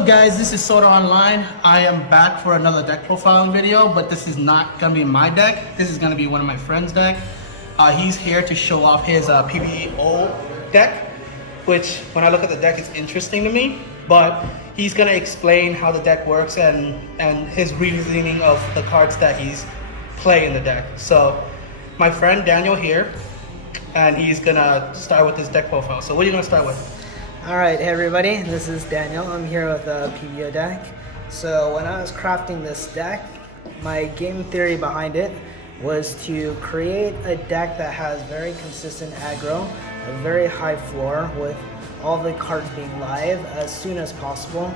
up guys, this is Soda Online. I am back for another deck profiling video, but this is not gonna be my deck. This is gonna be one of my friend's deck. He's here to show off his PBO deck, which when I look at the deck, it's interesting to me, but he's gonna explain how the deck works and his reasoning of the cards that he's playing in the deck. So my friend Daniel here, and he's gonna start with his deck profile. So what are you gonna start with? Alright, hey everybody, this is Daniel. I'm here with a PBO deck. So when I was crafting this deck, my game theory behind it was to create a deck that has very consistent aggro, a very high floor with all the cards being live as soon as possible,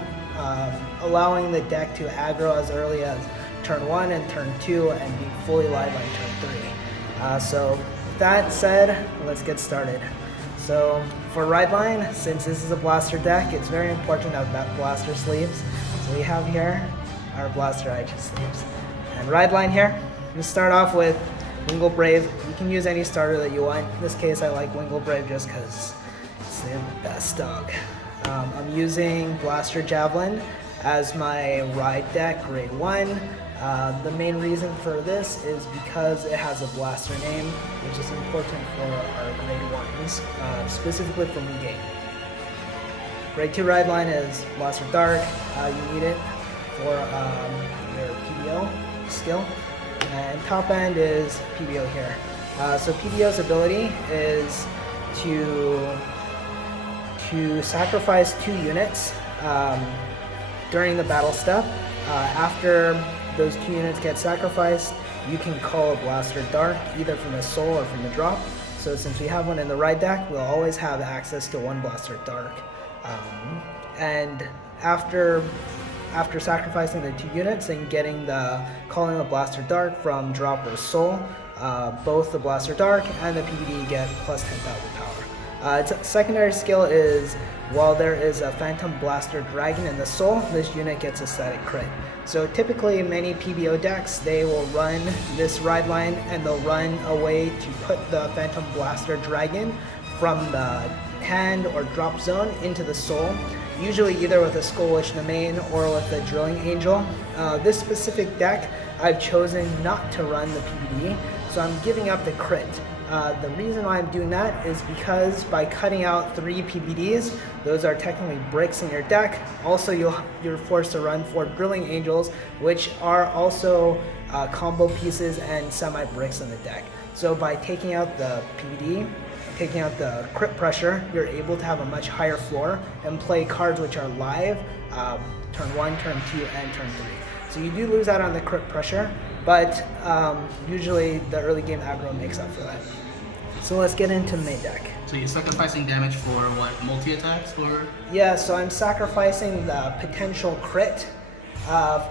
allowing the deck to aggro as early as turn 1 and turn 2 and be fully live by turn 3. So with that said, let's get started. So for ride line, since this is a blaster deck, it's very important to have blaster sleeves. So we have here our blaster IG sleeves. And ride line here, we start off with Wingle Brave. You can use any starter that you want. In this case, I like Wingle Brave just because it's the best dog. I'm using Blaster Javelin as my ride deck, grade 1. The main reason for this is because it has a blaster name, which is important for our grade 1s, specifically for me-game. Grade 2 ride line is Blaster Dark. You need it for your PBO skill. And top end is PBO here. So PBO's ability is to sacrifice 2 units during the battle step. After those 2 units get sacrificed, you can call a Blaster Dark either from the soul or from the drop. So since we have one in the ride deck, we'll always have access to 1 Blaster Dark. And after sacrificing the 2 units and getting the calling the Blaster Dark from drop or soul, both the Blaster Dark and the PBD get plus 10,000 power. Its secondary skill is while there is a Phantom Blaster Dragon in the soul, this unit gets a static crit. So typically many PBO decks, they will run this ride line and they'll run a way to put the Phantom Blaster Dragon from the hand or drop zone into the soul, usually either with a Skull Witch in the main or with a Drilling Angel. This specific deck, I've chosen not to run the PBD, so I'm giving up the crit. The reason why I'm doing that is because by cutting out 3 PBDs, those are technically bricks in your deck. Also, you're forced to run 4 Drilling Angels, which are also combo pieces and semi-bricks in the deck. So by taking out the PBD, taking out the crit pressure, you're able to have a much higher floor and play cards which are live turn 1, turn 2, and turn 3. So you do lose out on the crit pressure, but usually the early game aggro makes up for that. So let's get into the main deck. So you're sacrificing damage for what, multi-attacks or? Yeah, so I'm sacrificing the potential crit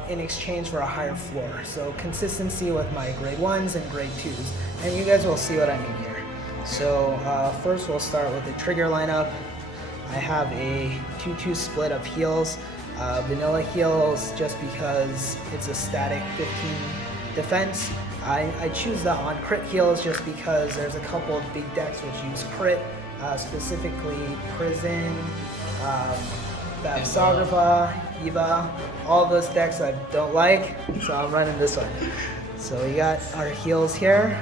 in exchange for a higher floor. So consistency with my grade 1s and grade 2s. And you guys will see what I mean here. So first we'll start with the trigger lineup. I have a 2-2 split of heals. Vanilla heals just because it's a static 15 defense. I choose the on crit heals just because there's a couple of big decks which use crit, specifically Prison, Babsagrapha, Eva, all those decks I don't like, so I'm running this one. So we got our heals here,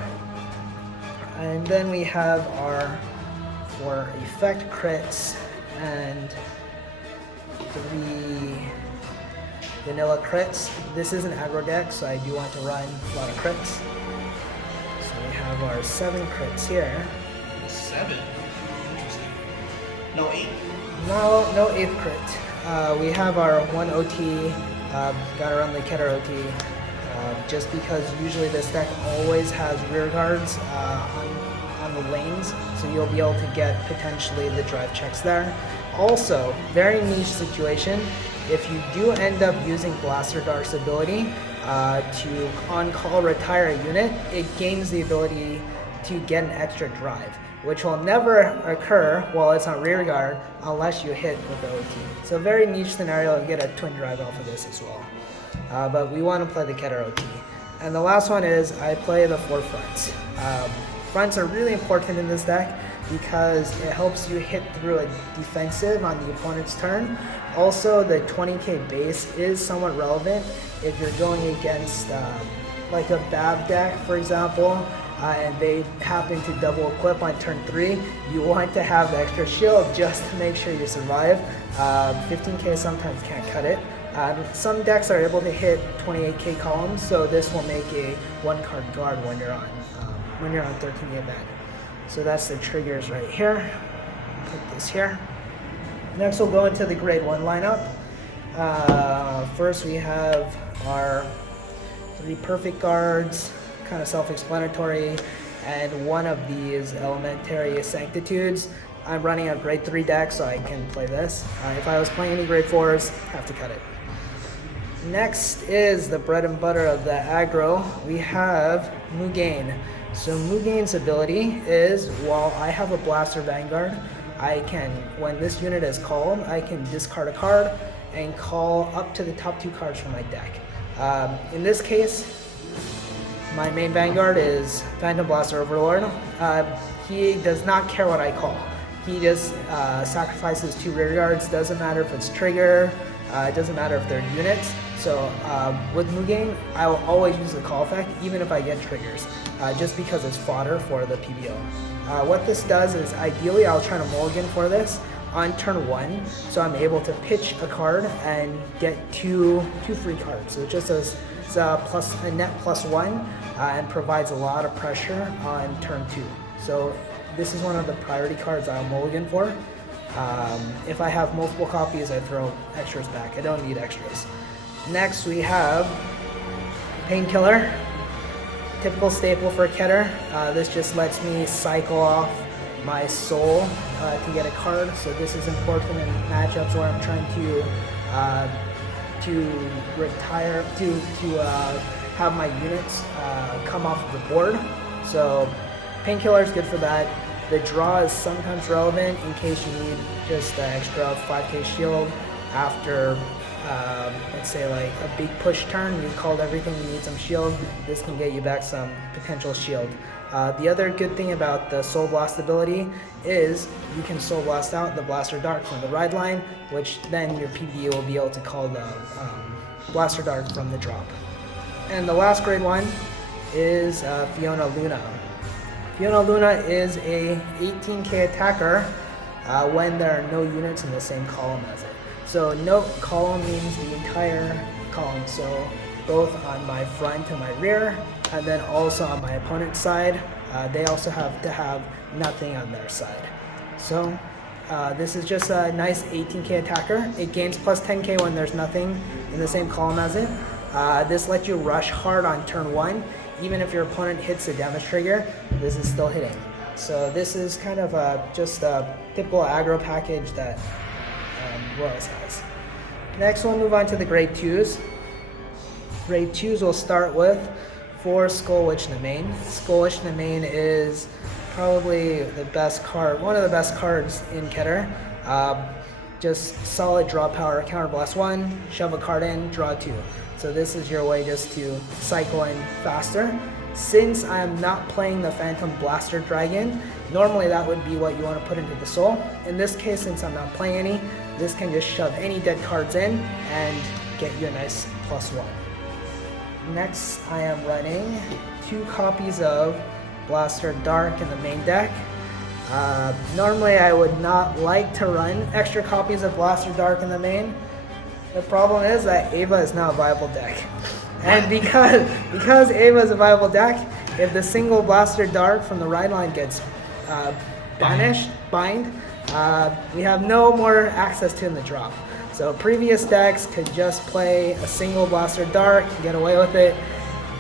and then we have our 4 effect crits and 3 vanilla crits. This is an aggro deck, so I do want to run a lot of crits. So we have our 7 crits here. 7? Interesting. No 8? No 8th crit. We have our 1 OT, gotta run the Keter OT, just because usually this deck always has rear guards on the lanes, so you'll be able to get potentially the drive checks there. Also, very niche situation, if you do end up using Blaster Dark's ability to on-call retire a unit, it gains the ability to get an extra drive, which will never occur while it's on rear guard unless you hit with the OT. So very niche scenario, you get a twin drive off of this as well. But we want to play the Keter OT. And the last one is I play the 4 fronts. Fronts are really important in this deck because it helps you hit through a defensive on the opponent's turn. Also, the 20k base is somewhat relevant if you're going against like a BAB deck, for example, and they happen to double equip on turn 3. You want to have the extra shield just to make sure you survive. 15k sometimes can't cut it. Some decks are able to hit 28k columns, so this will make a 1-card guard when you're on 13k event. So that's the triggers right here. Put this here. Next we'll go into the grade 1 lineup. First we have our 3 perfect guards, kind of self-explanatory, and one of these elementary sanctitudes. I'm running a grade 3 deck, so I can play this. If I was playing any grade 4s, have to cut it. Next is the bread and butter of the aggro. We have Mugain. So Mugain's ability is, while I have a Blaster Vanguard, I can, when this unit is called, I can discard a card and call up to the top 2 cards from my deck. In this case, my main Vanguard is Phantom Blaster Overlord. He does not care what I call. He just sacrifices 2 rear guards. Doesn't matter if it's trigger, it doesn't matter if they're units. So with Mugain, I will always use the call effect, even if I get triggers, just because it's fodder for the PBO. What this does is, ideally, I'll try to mulligan for this on turn 1, so I'm able to pitch a card and get two free cards. So it just says it's a net +1 and provides a lot of pressure on turn 2. So this is one of the priority cards I'll mulligan for. If I have multiple copies, I throw extras back. I don't need extras. Next we have Painkiller, typical staple for Keter. This just lets me cycle off my soul to get a card. So this is important in matchups where I'm trying to retire, to have my units come off of the board. So Painkiller is good for that. The draw is sometimes relevant in case you need just the extra 5k shield after, let's say, like a big push turn. You called everything, you need some shield. This can get you back some potential shield. The other good thing about the Soul Blast ability is you can Soul Blast out the Blaster Dart from the ride line, which then your PBO will be able to call the Blaster Dart from the drop. And the last grade 1 is Fiona Luna. Fiona Luna is a 18k attacker when there are no units in the same column as it. So no column means the entire column, so both on my front and my rear, and then also on my opponent's side. They also have to have nothing on their side. So this is just a nice 18k attacker. It gains plus 10k when there's nothing in the same column as it. This lets you rush hard on turn 1. Even if your opponent hits a damage trigger, this is still hitting. So this is kind of just a typical aggro package that Royals has. Next we'll move on to the grade 2s. Grade 2s will start with 4 Skull Witch Nemain. Skull Witch Nemain is probably the best card, one of the best cards in Keter. Just solid draw power, counter blast 1, shove a card in, draw 2. So this is your way just to cycle in faster. Since I'm not playing the Phantom Blaster Dragon, normally that would be what you want to put into the soul. In this case, since I'm not playing any, this can just shove any dead cards in and get you a nice +1. Next, I am running 2 copies of Blaster Dark in the main deck. Normally I would not like to run extra copies of Blaster Dark in the main. The problem is that Ava is now a viable deck. And because Ava is a viable deck, if the single Blaster Dark from the ride line gets banished, we have no more access to in the drop. So previous decks could just play a single Blaster Dark and get away with it.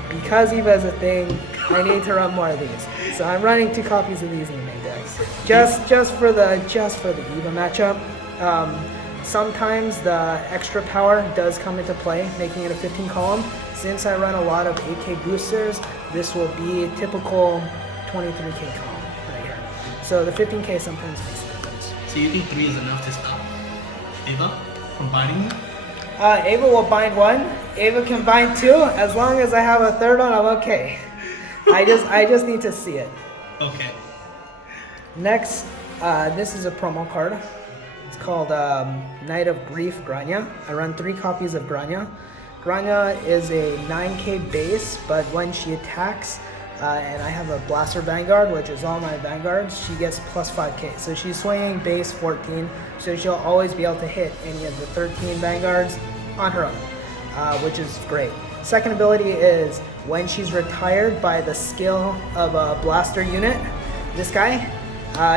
Because Eva is a thing, I need to run more of these. So I'm running 2 copies of these in the main decks. Just for the Eva matchup. Sometimes the extra power does come into play, making it a 15 column. Since I run a lot of 8k boosters, this will be a typical 23k column right here. So the 15k sometimes makes a difference. So you think 3 is enough to stop Ava from binding? Ava will bind 1 Ava can bind too. As long as I have a third one, I'm okay. I just need to see it. Okay. Next, this is a promo card. It's called Knight of Grief Grania. I run 3 copies of Grania. Grania is a 9k base, but when she attacks, and I have a Blaster Vanguard, which is all my Vanguards, she gets plus 5k. So she's swinging base 14, so she'll always be able to hit any of the 13 Vanguards on her own, which is great. Second ability is when she's retired by the skill of a Blaster unit, this guy,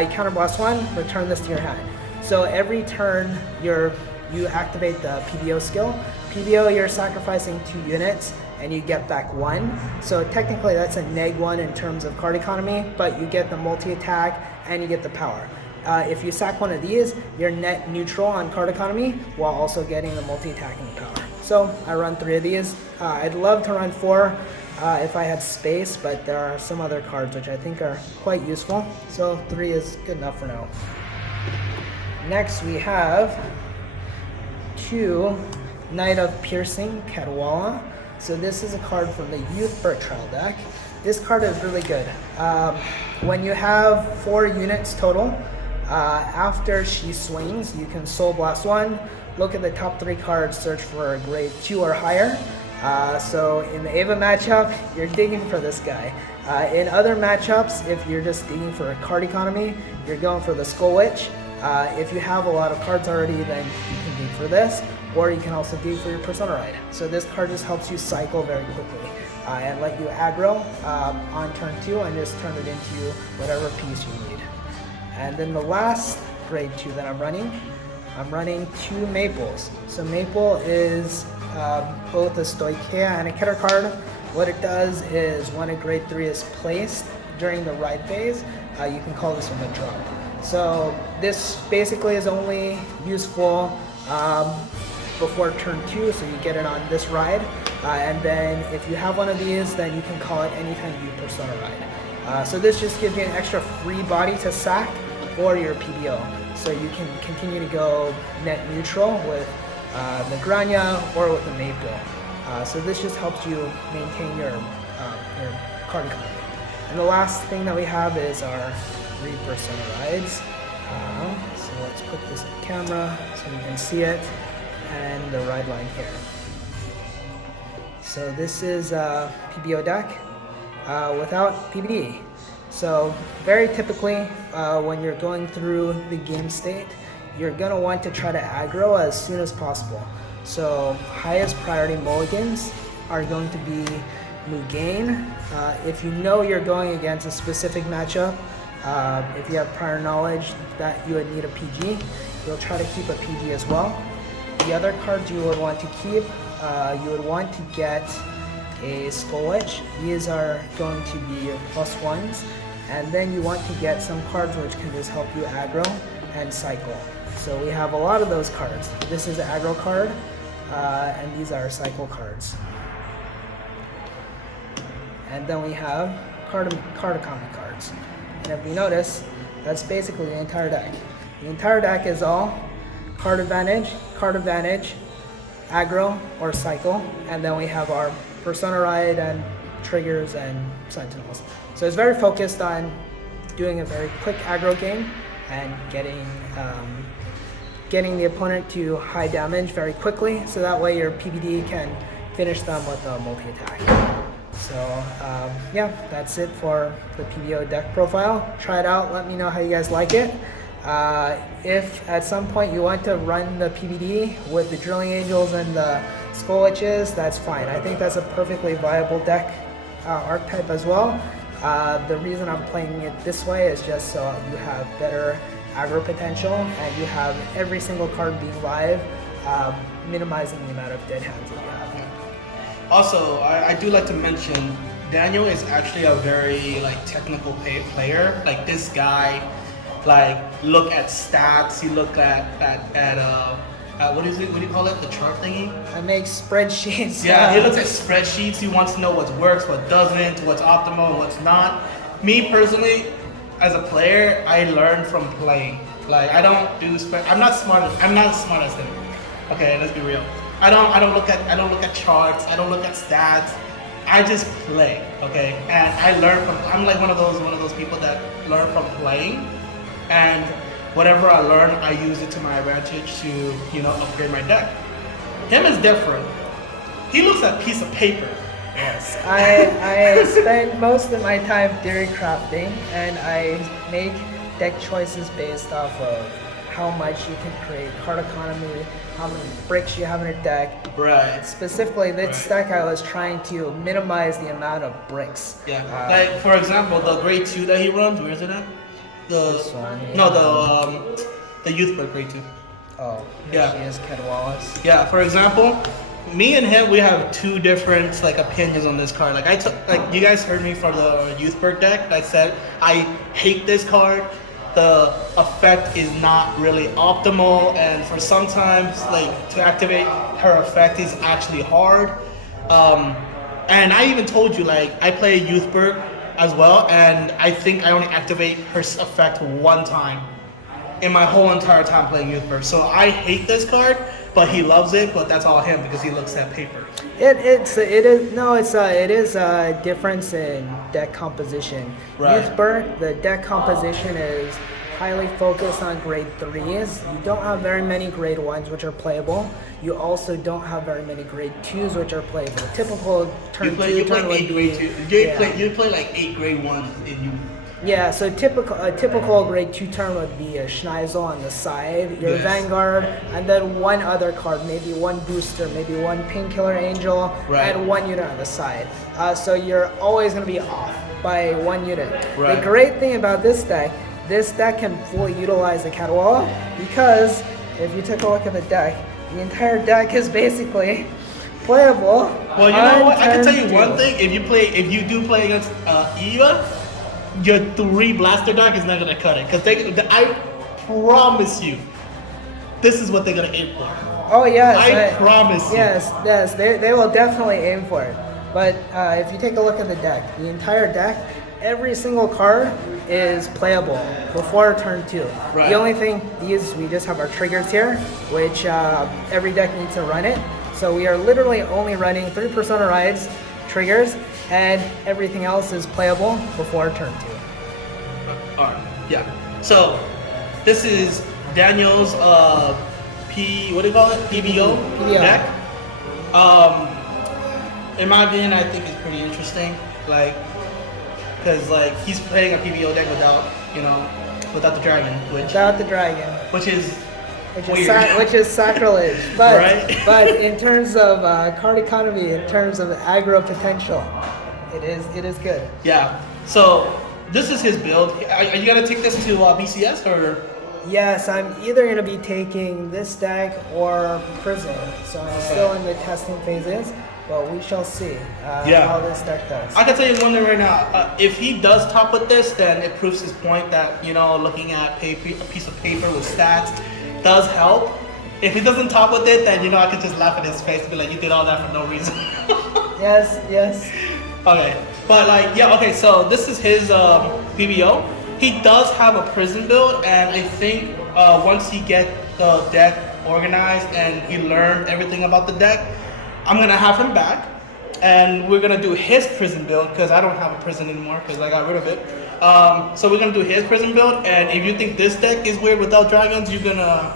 you counterblast 1, return this to your hand. So every turn you activate the PBO skill. PBO, you're sacrificing 2 units and you get back 1. So technically that's a -1 in terms of card economy, but you get the multi-attack and you get the power. If you sack one of these, you're net neutral on card economy while also getting the multi-attack and the power. So I run 3 of these. I'd love to run 4 if I had space, but there are some other cards which I think are quite useful. So 3 is good enough for now. Next we have 2 Knight of Piercing Cadwalla. So this is a card from the Youth Bird Trial deck. This card is really good. When you have 4 units total, after she swings, you can Soul Blast 1, look at the top 3 cards, search for a grade 2 or higher. So in the Ava matchup, you're digging for this guy. In other matchups, if you're just digging for a card economy, you're going for the Skull Witch. If you have a lot of cards already, then you can dig for this, or you can also dig for your Persona Ride. So this card just helps you cycle very quickly and let you aggro on turn 2 and just turn it into whatever piece you need. And then the last grade 2 that I'm running 2 Maples. So Maple is both a Stoicheia and a Keter card. What it does is when a grade 3 is placed during the ride phase, you can call this one a drop. So this basically is only useful before turn 2, so you get it on this ride. And then if you have one of these, then you can call it anytime you Persona Ride. So this just gives you an extra free body to sack for your PBO. So you can continue to go net neutral with the Grania or with the Maple. So this just helps you maintain your card economy. And the last thing that we have is our 3 Persona Rides. So let's put this in camera so you can see it, and the ride line here. So this is a PBO deck without PBD. So very typically when you're going through the game state, you're gonna want to try to aggro as soon as possible. So highest priority mulligans are going to be Mugain. If you know you're going against a specific matchup, if you have prior knowledge that you would need a PG, you'll try to keep a PG as well. The other cards you would want to keep, you would want to get a Skull Witch. These are going to be your +1s. And then you want to get some cards which can just help you aggro and cycle. So we have a lot of those cards. This is an aggro card, and these are cycle cards. And then we have card economy cards. And if you notice, that's basically the entire deck. The entire deck is all card advantage, aggro or cycle, and then we have our Persona Ride and triggers and sentinels. So it's very focused on doing a very quick aggro game and getting the opponent to high damage very quickly, so that way your PBD can finish them with a multi-attack. So yeah, that's it for the PBO deck profile. Try it out, let me know how you guys like it. If at some point you want to run the PBD with the Drilling Angels and the Skull Witches, that's fine. I think that's a perfectly viable deck archetype as well. The reason I'm playing it this way is just so you have better aggro potential and you have every single card being live, minimizing the amount of dead hands that you have. Also, I do like to mention, Daniel is actually a very technical player. Like this guy, look at stats. He look at what is it? What do you call it? The chart thingy? I make spreadsheets. Yeah, he looks at spreadsheets. He wants to know what works, what doesn't, what's optimal, and what's not. Me personally, as a player, I learn from playing. I don't do I'm not smart as him. Okay, let's be real. I don't look at charts. I don't look at stats. I just play, okay? And I learn from. I'm like one of those people that learn from playing, and whatever I learn, I use it to my advantage to upgrade my deck. Him is different. He looks at a piece of paper. Yes, I spend most of my time theory crafting, and I make deck choices based off of how much you can create, card economy, how many bricks you have in your deck. Right. Specifically, this deck I was trying to minimize the amount of bricks. Yeah. Like for example, the grade 2 that he runs, where is it at? This one, yeah. The youth book grade 2. Oh, yeah. She is Cadwallace. Yeah. For example, me and him, we have two different opinions on this card. You guys heard me for the youth perk deck. I said I hate this card. The effect is not really optimal, and for sometimes to activate her effect is actually hard. And I even told you I play youth perk as well, and I think I only activate her effect one time in my whole entire time playing youth perk. So I hate this card. But he loves it, but that's all him because he looks at paper. It is a difference in deck composition. Right. Youth Burke, the deck composition is highly focused on grade 3s. You don't have very many grade 1s which are playable. You also don't have very many grade 2s which are playable. Typical turn 2 turn would be... You play like 8 grade 1s in you. Yeah, so a typical grade 2 turn would be a Schneisel on the side, your Vanguard, and then one other card, maybe one booster, maybe one Painkiller Angel, and one unit on the side. So you're always going to be off by one unit. Right. The great thing about this deck can fully utilize the Cadwalla, because if you take a look at the deck, the entire deck is basically playable. Well, you know what? I can tell you one thing. If you do play against Eva, your 3 blaster dark is not gonna cut it, because I promise you, this is what they're gonna aim for. Oh yes, I promise you. Yes, they will definitely aim for it. But if you take a look at the deck, the entire deck, every single card is playable before turn 2. Right. The only thing is we just have our triggers here, which every deck needs to run it. So we are literally only running 3% of rides, triggers, and everything else is playable before turn 2. Alright, yeah. So this is Daniel's PBO deck. In my opinion, I think it's pretty interesting. Because he's playing a PBO deck without the dragon, which is sacrilege, but in terms of card economy, in terms of aggro potential, it is good. Yeah. So this is his build. Are you gonna take this to BCS or? Yes, I'm either gonna be taking this deck or Prison. So I'm still in the testing phases, but we shall see how this deck does. I can tell you one thing right now. If he does top with this, then it proves his point that looking at a piece of paper with stats does help. If he doesn't top with it, then I could just laugh at his face and be like, you did all that for no reason. Yes. Okay, but okay, so this is his PBO. He does have a prison build, and I think once he gets the deck organized and he learned everything about the deck, I'm gonna have him back, and we're gonna do his prison build, because I don't have a prison anymore because I got rid of it. So we're gonna do his prison build, and if you think this deck is weird without dragons, you're gonna,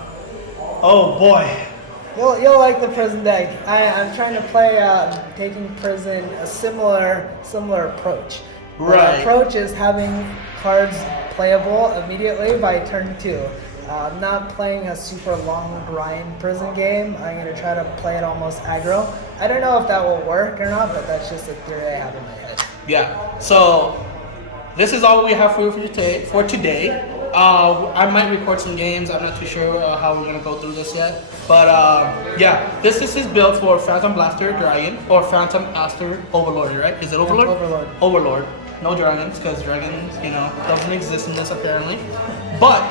oh boy. You'll like the prison deck. I'm trying to play taking prison a similar approach. Right. The approach is having cards playable immediately by turn 2. I'm not playing a super long grind prison game. I'm gonna try to play it almost aggro. I don't know if that will work or not, but that's just a theory I have in my head. Yeah. So this is all we have for you for today. I might record some games. I'm not too sure how we're gonna go through this yet. But this is his build for Phantom Blaster Dragon, or Phantom Aster Overlord, right? Is it Overlord? Overlord. Overlord. No dragons, because dragons, doesn't exist in this apparently. But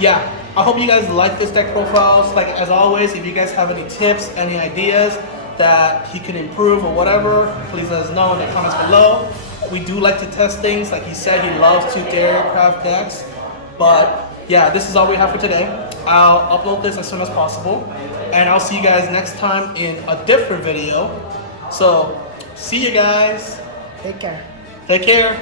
yeah, I hope you guys like this deck profiles. As always, if you guys have any tips, any ideas that he can improve or whatever, please let us know in the comments below. We do like to test things. Like he said, he loves to craft decks. But yeah, this is all we have for today. I'll upload this as soon as possible. and I'll see you guys next time in a different video. So, see you guys. Take care. Take care.